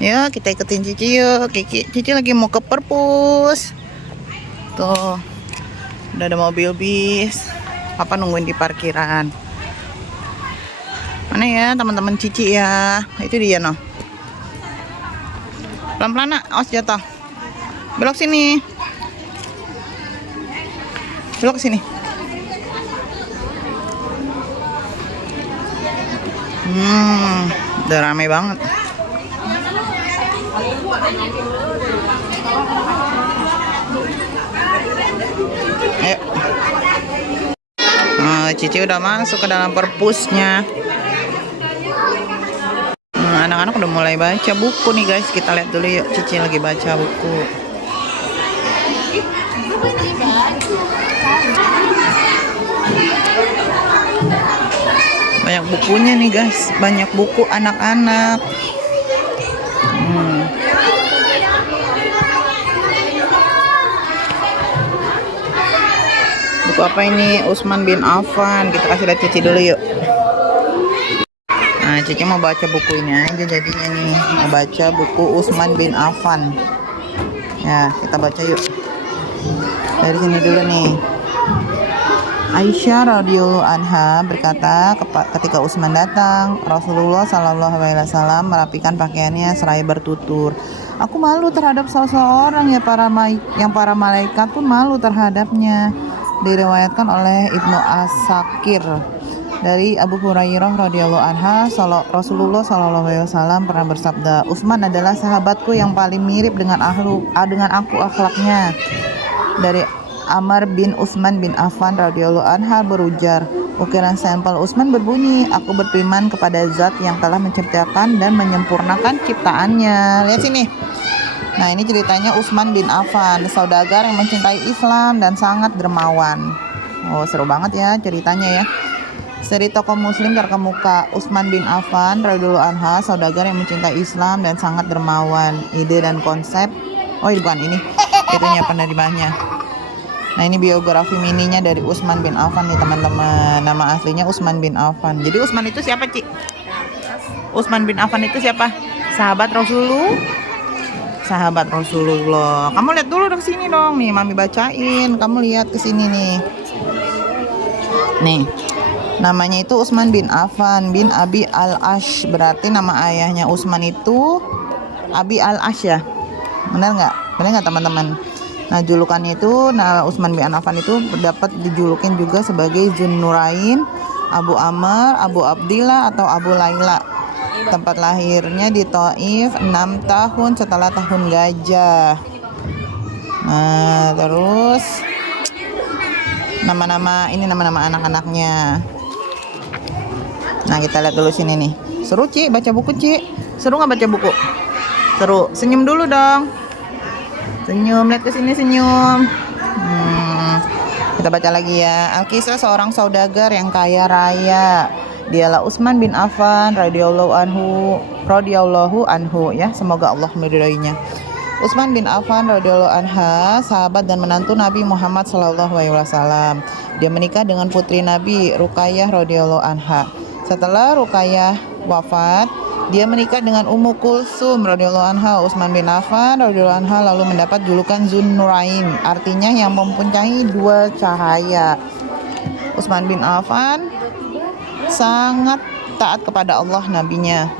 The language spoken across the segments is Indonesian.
Ya, kita ikutin Cici yuk. Cici lagi mau ke perpus. Tuh, udah ada mobil bis. Papa nungguin di parkiran. Mana ya teman-teman Cici ya? Itu dia noh. Pelan-pelan nak, awas jatuh. Belok sini. Belok sini. Udah rame banget. Ayo. Cici udah masuk ke dalam perpusnya. Anak-anak udah mulai baca buku nih guys. Kita lihat dulu yuk. Cici lagi baca buku. Banyak bukunya nih guys. Banyak buku anak-anak. Buku apa ini? Utsman bin Affan. Kita kasih lihat Cici dulu yuk. Nah, Cici mau baca bukunya aja jadinya nih. Mau baca buku Utsman bin Affan. Ya, kita baca yuk. Dari sini dulu nih. Aisyah radhiyallahu anha berkata, ketika Utsman datang, Rasulullah Shallallahu alaihi wasallam merapikan pakaiannya seraya bertutur. Aku malu terhadap seseorang ya yang para malaikat pun malu terhadapnya. Diriwayatkan oleh Ibnu As-Sakir dari Abu Hurairah radhiyallahu anha, Rasulullah Shallallahu alaihi wasallam pernah bersabda, Utsman adalah sahabatku yang paling mirip dengan aku akhlaknya. Dari Amr bin Utsman bin Affan radhiyallahu anha berujar, ukiran sampel Utsman berbunyi, aku beriman kepada zat yang telah menciptakan dan menyempurnakan ciptaannya. Lihat sini. Nah, ini ceritanya Utsman bin Affan, saudagar yang mencintai Islam dan sangat dermawan. Oh, seru banget ya ceritanya ya. Seri tokoh muslim terkemuka Utsman bin Affan radhiyallahu anha, saudagar yang mencintai Islam dan sangat dermawan. Ide dan konsep, bukan ini, itunya penerimanya. Nah, ini biografi mininya dari Utsman bin Affan nih teman-teman. Nama aslinya Utsman bin Affan. Jadi Utsman itu siapa, Ci? Utsman bin Affan itu siapa? Sahabat Rasulullah. Kamu lihat dulu ke sini dong. Nih, Mami bacain. Kamu lihat ke sini nih. Nih. Namanya itu Utsman bin Affan bin Abi al-Ash. Berarti nama ayahnya Utsman itu Abi al-Ash ya. Benar nggak teman-teman? Nah, julukannya itu, Utsman bin Affan itu dapat dijulukin juga sebagai Zunnurain, Abu Amr, Abu Abdillah atau Abu Laila. Tempat lahirnya di Thaif 6 tahun setelah tahun gajah. Nah, terus nama-nama anak-anaknya. Nah, kita lihat dulu sini nih. Seru, Ci, baca buku, Ci. Seru nggak baca buku? Seru. Senyum dulu dong. Senyum, lihat ke sini, senyum. Kita baca lagi ya. Alkisah seorang saudagar yang kaya raya. Dialah Utsman bin Affan radhiyallahu anhu ya. Semoga Allah meridainya. Utsman bin Affan radhiyallahu anha, sahabat dan menantu Nabi Muhammad sallallahu alaihi wasallam. Dia menikah dengan putri Nabi Ruqayyah radhiyallahu anha. Setelah Ruqayyah wafat, dia menikah dengan Ummu Kulsum radhiyallahu anha. Utsman bin Affan radhiyallahu anha lalu mendapat julukan Zunnurain, artinya yang mempunyai dua cahaya. Utsman bin Affan sangat taat kepada Allah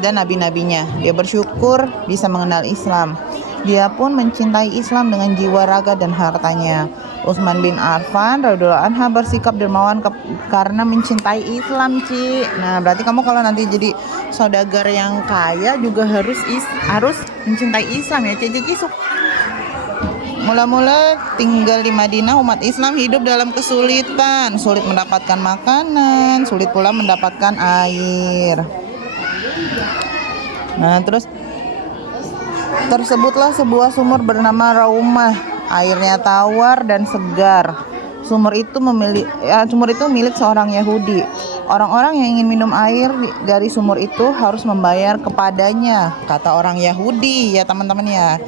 dan nabi-nabinya. Dia bersyukur bisa mengenal Islam. Dia pun mencintai Islam dengan jiwa, raga dan hartanya. Utsman bin Affan radhiyallahu anha bersikap dermawan karena mencintai Islam, Ci. Nah, berarti kamu kalau nanti jadi saudagar yang kaya juga harus mencintai Islam ya, Cici. Mula-mula tinggal di Madinah, umat Islam hidup dalam kesulitan, sulit mendapatkan makanan, sulit pula mendapatkan air. Nah, terus tersebutlah sebuah sumur bernama Raumah. Airnya tawar dan segar. Sumur itu milik seorang Yahudi. Orang-orang yang ingin minum air dari sumur itu harus membayar kepadanya, kata orang Yahudi ya teman-teman ya.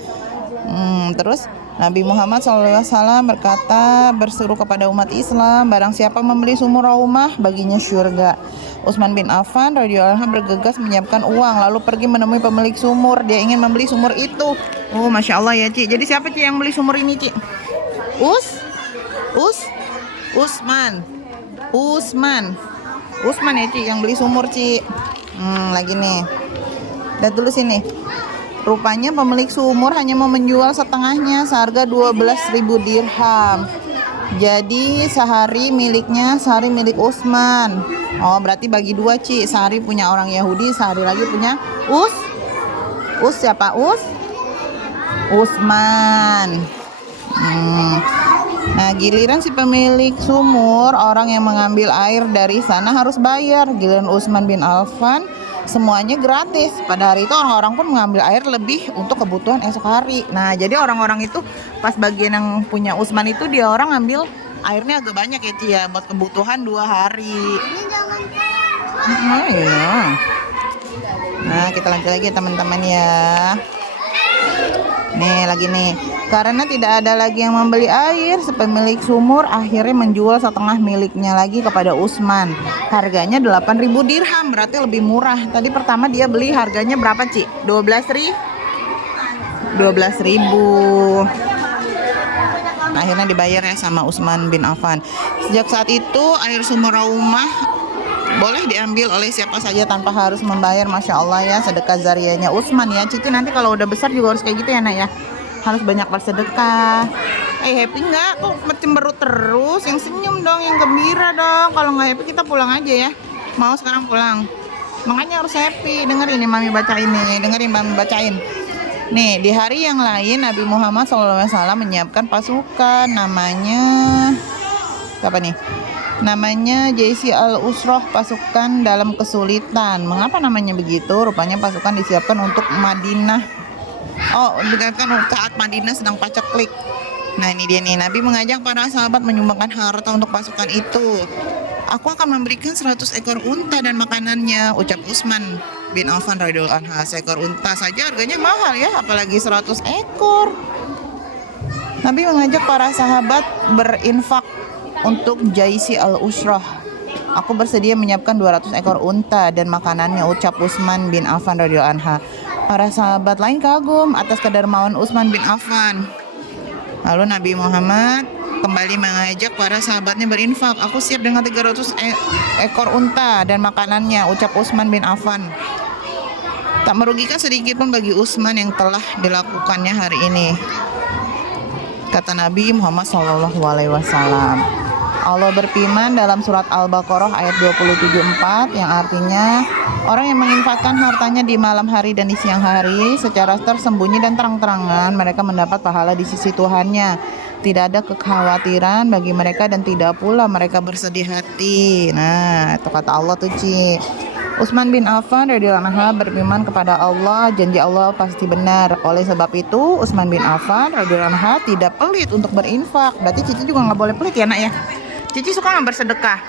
Terus Nabi Muhammad SAW berkata, berseru kepada umat Islam, barang siapa membeli sumur rumah, baginya syurga. Utsman bin Affan radhiyallahu anhu bergegas menyiapkan uang, lalu pergi menemui pemilik sumur. Dia ingin membeli sumur itu. Oh, masya Allah ya, Ci. Jadi siapa, Ci, yang beli sumur ini, Ci? Usman ya, Ci, yang beli sumur, Ci. Lagi nih. Lihat dulu sini. Rupanya pemilik sumur hanya mau menjual setengahnya seharga 12.000 dirham. Jadi sehari milik Utsman. Oh, berarti bagi dua, Ci. Sehari punya orang Yahudi, sehari lagi punya siapa? Utsman. Nah, giliran si pemilik sumur, orang yang mengambil air dari sana harus bayar. Giliran Utsman bin Affan semuanya gratis. Pada hari itu orang-orang pun mengambil air lebih untuk kebutuhan esok hari. Nah, jadi orang-orang itu pas bagian yang punya Utsman itu dia orang ngambil airnya agak banyak ya, Ci, ya, buat kebutuhan 2 hari. Ya. Nah, kita lanjut lagi teman-teman ya. Nih lagi nih. Karena tidak ada lagi yang membeli air, si pemilik sumur akhirnya menjual setengah miliknya lagi kepada Utsman. Harganya 8.000 dirham, berarti lebih murah. Tadi pertama dia beli harganya berapa, Ci? 12.000. Nah, akhirnya dibayar ya sama Utsman bin Affan. Sejak saat itu air sumur rumah boleh diambil oleh siapa saja tanpa harus membayar. Masya Allah ya, sedekah zariyahnya Utsman ya. Cici nanti kalau udah besar juga harus kayak gitu ya, Nak ya. Harus banyak bersedekah. Happy nggak? Kok cemberut terus? Yang senyum dong, yang gembira dong. Kalau nggak happy kita pulang aja ya. Mau sekarang pulang. Makanya harus happy. Dengerin nih Mami bacain nih. Nih, di hari yang lain Nabi Muhammad SAW menyiapkan pasukan namanya Jaisi al-Usroh, pasukan dalam kesulitan. Mengapa namanya begitu? Rupanya pasukan disiapkan untuk Madinah. Dikatakan saat Madinah sedang paceklik. Nah, ini dia nih, Nabi mengajak para sahabat menyumbangkan harta untuk pasukan itu. Aku akan memberikan 100 ekor unta dan makanannya, ucap Utsman bin Affan radhiyallahu anhu. Seekor unta saja harganya mahal ya, apalagi 100 ekor. Nabi mengajak para sahabat berinfak untuk Jaisi al-Usroh. Aku bersedia menyiapkan 200 ekor unta dan makanannya, ucap Utsman bin Affan radhiyallahu anhu. Para sahabat lain kagum atas kedermawan Utsman bin Affan. Lalu Nabi Muhammad kembali mengajak para sahabatnya berinfak. Aku siap dengan 300 ekor unta dan makanannya, ucap Utsman bin Affan. Tak merugikan sedikit pun bagi Utsman yang telah dilakukannya hari ini, kata Nabi Muhammad SAW. Allah berfirman dalam surat Al-Baqarah ayat 27:4 yang artinya, orang yang menginfakkan hartanya di malam hari dan di siang hari secara tersembunyi dan terang-terangan, mereka mendapat pahala di sisi Tuhannya. Tidak ada kekhawatiran bagi mereka dan tidak pula mereka bersedih hati. Nah, itu kata Allah tuh, Ci. Utsman bin Affan radhiyallahu anhu berfirman kepada Allah, janji Allah pasti benar. Oleh sebab itu, Utsman bin Affan radhiyallahu anhu tidak pelit untuk berinfak. Berarti Cici juga nggak boleh pelit ya, Nak ya. Cici suka nggak bersedekah?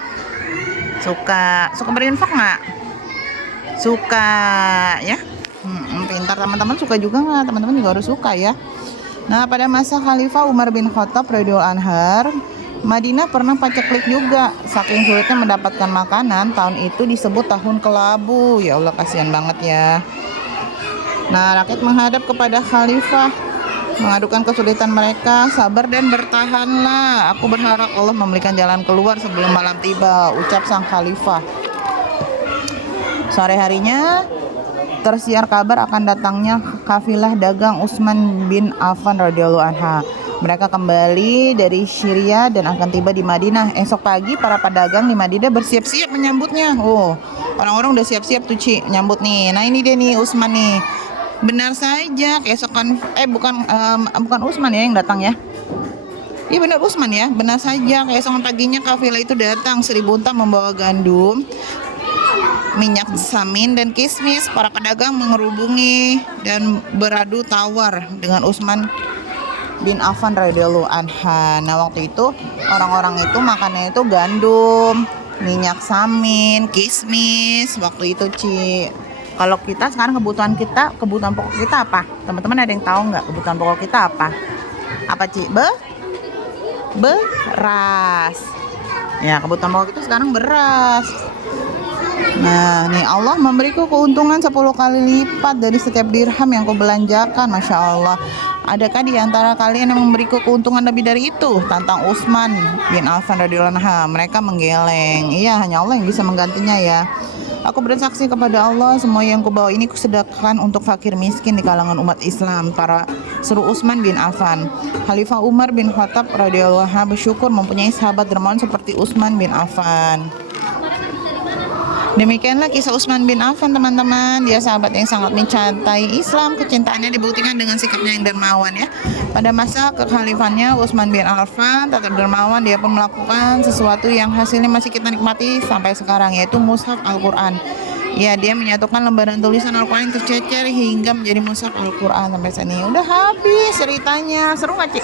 Suka berinfak nggak? Suka ya. Pintar teman-teman, suka juga nggak? Teman-teman juga harus suka ya. Nah, pada masa Khalifah Umar bin Khattab radhiyallahu anhu, Madinah pernah paceklik juga. Saking sulitnya mendapatkan makanan, tahun itu disebut tahun kelabu. Ya Allah, kasihan banget ya. Nah, rakyat menghadap kepada Khalifah, mengadukan kesulitan mereka. Sabar dan bertahanlah. Aku berharap Allah memberikan jalan keluar sebelum malam tiba, ucap sang Khalifah. Sore harinya tersiar kabar akan datangnya kafilah dagang Utsman bin Affan radhiyallahu anhu. Mereka kembali dari Syria dan akan tiba di Madinah. Esok pagi para pedagang di Madinah bersiap-siap menyambutnya. Orang-orang udah siap-siap tuh, Ci, nyambut nih. Nah, ini dia nih Utsman nih. Benar saja keesokan bukan Utsman ya yang datang ya. Iya benar, Utsman ya. Benar saja keesokan paginya kafilah itu datang 1000 unta membawa gandum, minyak samin dan kismis. Para pedagang mengerubungi dan beradu tawar dengan Utsman bin Affan radhiyallahu anhu. Nah, waktu itu orang-orang itu makannya itu gandum, minyak samin, kismis. Waktu itu, Ci. Kalau kita sekarang kebutuhan pokok kita apa? Teman-teman ada yang tahu nggak kebutuhan pokok kita apa? Apa Ci? Beras. Ya, kebutuhan pokok itu sekarang beras. Nah, nih Allah memberiku keuntungan 10 kali lipat dari setiap dirham yang kau belanjakan. Masya Allah. Adakah di antara kalian yang memberiku keuntungan lebih dari itu? Tantang Utsman bin Affan radhiyallahu anhu. Mereka menggeleng. Iya, hanya Allah yang bisa menggantinya ya. Aku bersaksi kepada Allah, semua yang kubawa ini kusedekahkan untuk fakir miskin di kalangan umat Islam. Para seru Utsman bin Affan. Khalifah Umar bin Khattab radhiyallahu anhu bersyukur mempunyai sahabat dermawan seperti Utsman bin Affan. Demikianlah kisah Utsman bin Affan, teman-teman. Dia sahabat yang sangat mencintai Islam. Kecintaannya dibuktikan dengan sikapnya yang dermawan ya. Pada masa kekhalifannya Utsman bin Affan tetap dermawan. Dia pun melakukan sesuatu yang hasilnya masih kita nikmati sampai sekarang, yaitu mushaf Al-Quran. Ya, dia menyatukan lembaran tulisan Al-Quran yang tercecer hingga menjadi mushaf Al-Quran sampai sini. Udah habis ceritanya. Seru nggak, Ci?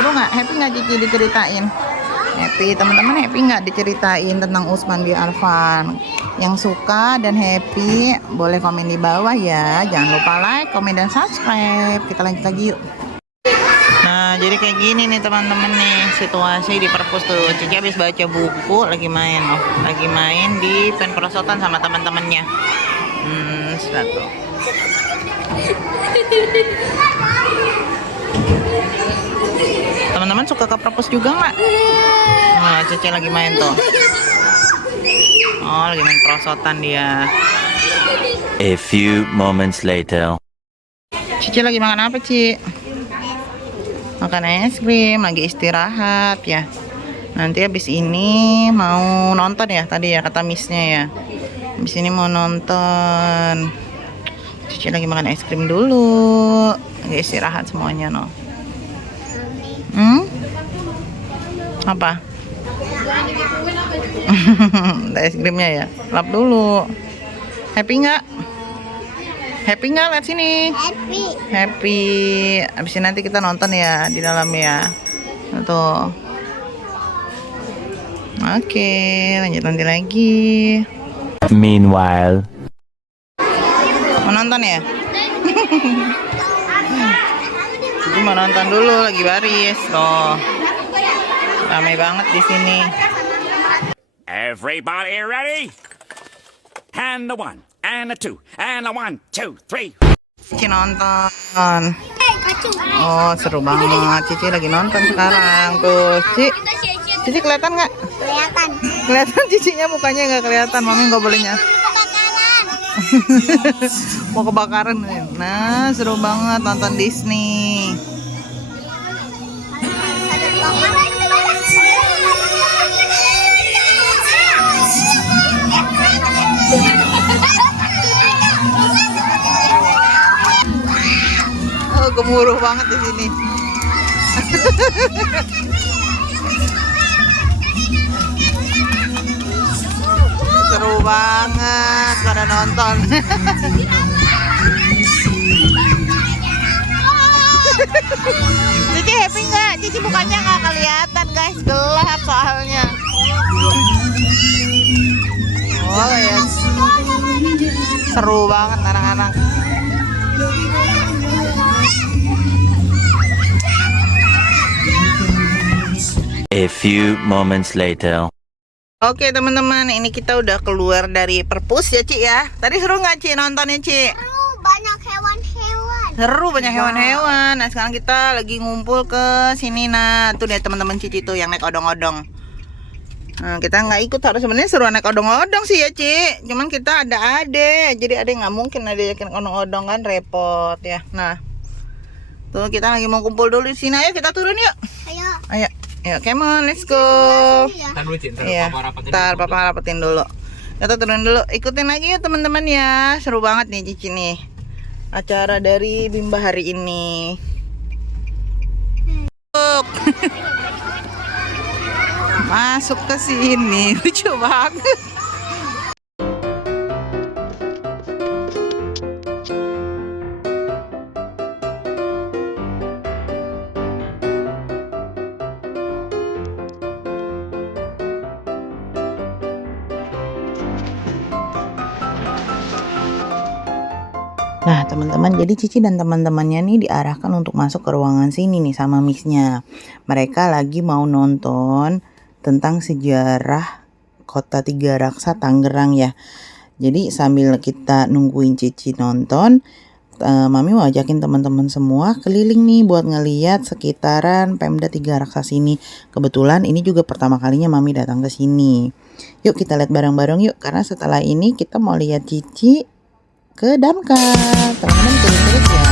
Seru nggak? Happy nggak Cici diceritain? Happy, teman-teman happy nggak diceritain tentang Utsman bin Affan? Yang suka dan happy boleh komen di bawah ya. Jangan lupa like, komen, dan subscribe. Kita lanjut lagi yuk. Nah, jadi kayak gini nih teman-teman nih situasi di perpus tuh. Cici habis baca buku, lagi main loh. Lagi main di pen perosotan sama teman-temannya. Satu. Teman-teman suka ke perpus juga nggak? Nah, Cici lagi main tuh. Oh, lagi main perosotan dia. A few moments later. Cici lagi makan apa, Ci? Makan es krim, lagi istirahat ya. Nanti habis ini mau nonton ya, tadi ya kata Missnya ya. Habis ini mau nonton. Cici lagi makan es krim dulu. Lagi istirahat semuanya no. Apa? Es krimnya ya. Lap dulu. Happy nggak? Happy nggak? Lihat sini. Happy. Happy. Abis ini nanti kita nonton ya di dalam ya. Tuh. Oke, lanjut nanti lagi. Meanwhile. Mau nonton ya? Jadi mau nonton dulu, lagi baris. Tuh. Ramai banget di sini. Everybody ready? And the one, and the two, and the 1, 2, 3. Cici nonton. Oh, seru banget. Cici lagi nonton sekarang. Tuh, Cici kelihatan nggak? Kelihatan. Kelihatan cicinya, mukanya nggak kelihatan. Mami nggak bolehnya. Kebakaran. Mau kebakaran. Nah, seru banget nonton Disney. Oh, gemuruh banget di sini. Seru banget pada nonton. Cici happy nggak? Cici bukannya nggak kelihatan guys, gelap soalnya. Oh ya, seru banget anak-anak. A few moments later. Oke teman-teman, ini kita udah keluar dari perpus ya Ci ya. Tadi seru nggak Ci nontonnya Ci? Banyak hewan-hewan. Seru, banyak hewan-hewan. Nah sekarang kita lagi ngumpul ke sini. Nah tuh deh teman-teman Cici tuh yang naik odong-odong. Nah kita nggak ikut, harus sebenarnya seru naik odong-odong sih ya Ci. Cuman kita ada ade, jadi ade nggak mungkin ada yakin odong-odong kan, repot ya. Nah tuh kita lagi mau kumpul dulu di sini. Ayo kita turun yuk. Ayo. Ayo, yuk, come on, let's go. Iya, ntar papa rapetin dulu. Kita turun dulu, ikutin lagi ya teman-teman ya. Seru banget nih Cici nih. Acara dari Bimba hari ini. Masuk ke sini, lucu banget. Nah teman-teman, jadi Cici dan teman-temannya nih diarahkan untuk masuk ke ruangan sini nih sama Miss-nya. Mereka lagi mau nonton tentang sejarah Kota Tiga Raksa Tangerang ya. Jadi sambil kita nungguin Cici nonton, Mami mau ajakin teman-teman semua keliling nih buat ngeliat sekitaran Pemda Tiga Raksa sini. Kebetulan ini juga pertama kalinya Mami datang ke sini. Yuk kita lihat bareng-bareng yuk, karena setelah ini kita mau lihat Cici ke Damkar. Teman-teman ikutin terus ya.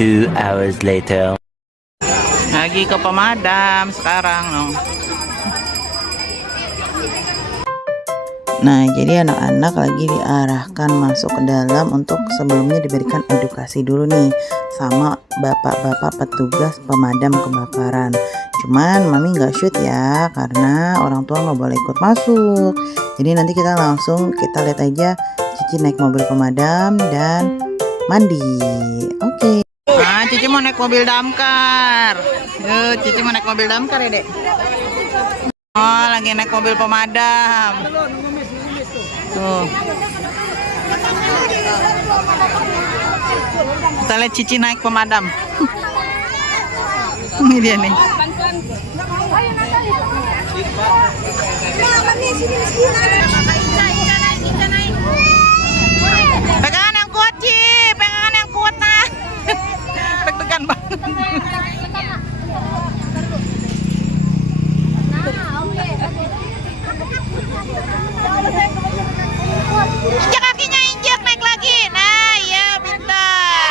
Two hours later. Lagi ke pemadam sekarang loh. Nah, jadi anak-anak lagi diarahkan masuk ke dalam untuk sebelumnya diberikan edukasi dulu nih sama bapak-bapak petugas pemadam kebakaran. Cuman Mami nggak shoot ya, karena orang tua nggak boleh ikut masuk. Jadi nanti kita langsung kita lihat aja Cici naik mobil pemadam dan mandi. Oke. Nah, Cici mau naik mobil damkar. Yuk, Cici mau naik mobil damkar ya, Dek. Oh, lagi naik mobil pemadam. Tuh. Kita lihat Cici naik pemadam. Ini dia nih. Pegangan yang kuat, Ci. Pegangan yang kuat, nah. Deg-degan banget. Injak kakinya, injak, naik lagi. Nah, iya, pintar.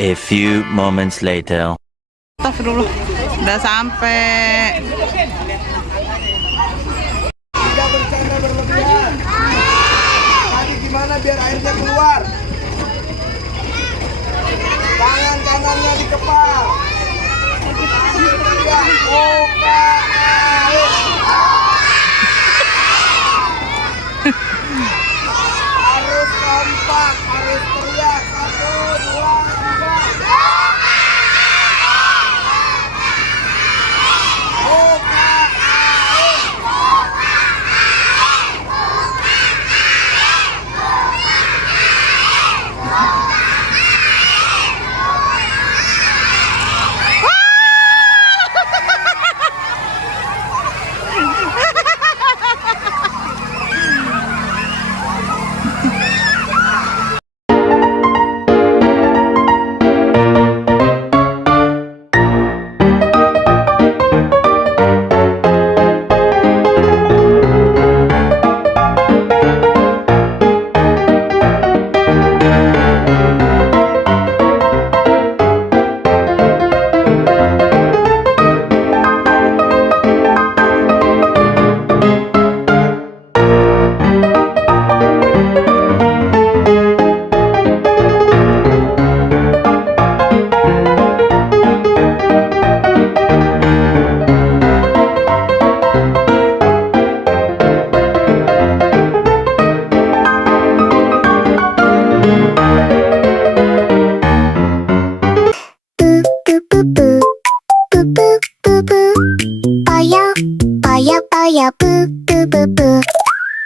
A few moments later. Astagfirullah, udah sampai. Tidak bercanda berlebihan. Tadi gimana biar airnya keluar? Tangan kanannya dikepal. Ya, buka air. Harus kompak, harus teriak. 1, 2, 3. Buka air. Paya, paya, paya, boo, boo, boo, boo.